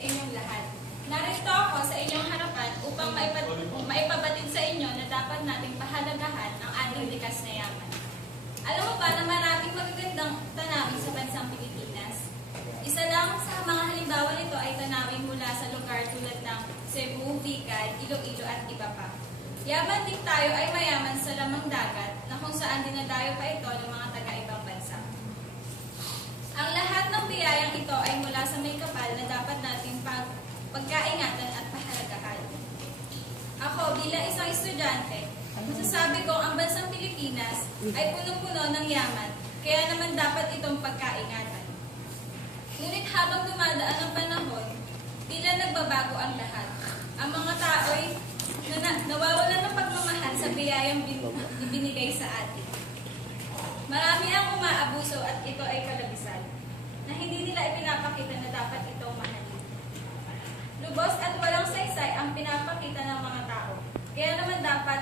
Inyong lahat. Narito ako sa inyong harapan upang maipabatid sa inyo na dapat nating pahalagahan ang ating likas na yaman. Alam mo ba na maraming magagandang tanawin sa bansang Pilipinas? Isa lang sa mga halimbawa nito ay tanawin mula sa lugar tulad ng Cebu, Bicol, Iloilo at iba pa. Yaman din tayo ay mayaman sa lamang dagat na kung saan dinadayo pa ito ng mga taga-ibang bansa. Ang lahat ng biyayang ito ay mula sa may kapal na dapat nating pagkaingatan at pahalagahan. Ako, bilang isang estudyante, masasabi ko ang bansang Pilipinas ay punong-puno ng yaman, kaya naman dapat itong pagkaingatan. Ngunit habang dumadaan ang panahon, tila nagbabago ang lahat. Ang mga tao'y nawawalan ng pagmamahal sa biyayang ibinigay sa atin. Marami ang umaabuso at ito ay kalabisan, na hindi nila ipinapakita na dapat itong mahalin. Lubos at walang saysay ang pinapakita ng mga tao, kaya naman dapat